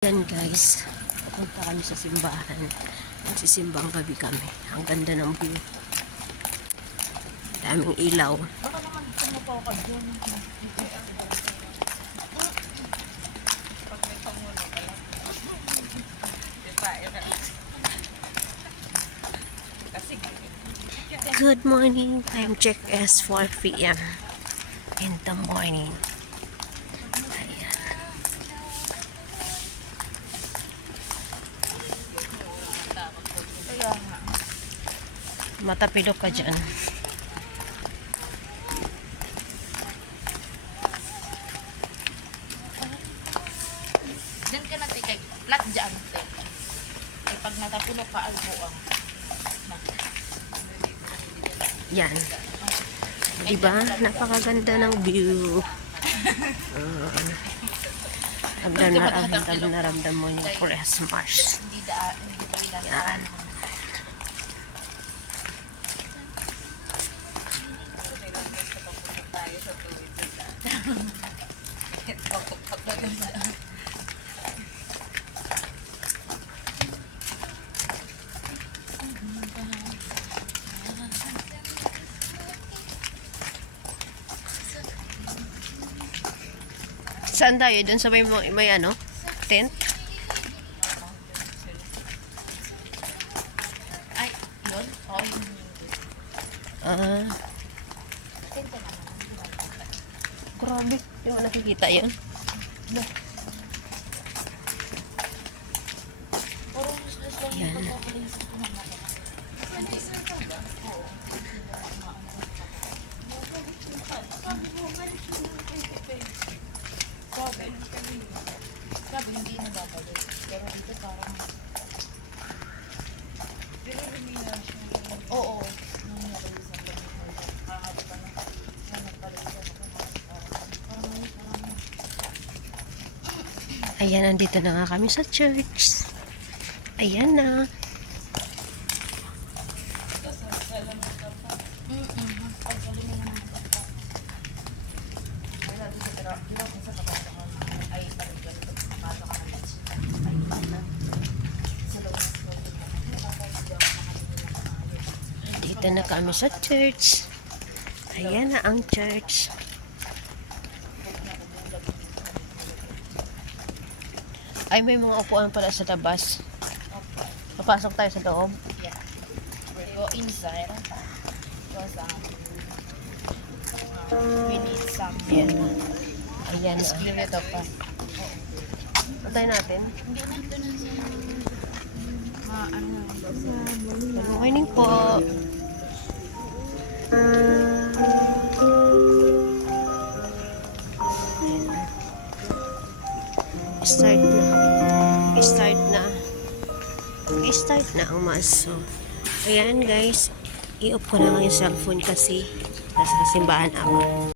Yan guys, pupunta kami sa simbahan. Nagsisimbang gabi kami. Ang ganda ng view. Daming ilaw. Baka naman tumupaw ka dyan. Good morning. Time check is 4 p.m. in the morning. Ayan. Kaya nga. Matapilok ka dyan. Diyan ka natin kay flat dyan. Ay pag natapulok ka albuang. Yan. Diba? Napakaganda ng view. Naramdam mo yung Christmas. Hindi ba ilan Yan. Saan tayo? Doon sa may ano? Tent? Ay, yun? Oh, yun. Ah. Grabe. Yung nakikita yun. Yan. Sabi, hindi na babalik. Pero dito parang oo. Ayan, nandito na nga kami sa church. Ayan na. Dito na kami sa church. Ayan na ang church. Ay, may mga upuan pala sa labas. Papasok tayo sa loob. Yeah. Go inside. We need some. Ayan na. Ayan na. Clear ito pa. Patay natin. Hindi na ito na sa Good morning po. Ayan na. Start na ang mass. So, ayan guys, i-off ko na lang yung cellphone kasi nasa simbahan ako.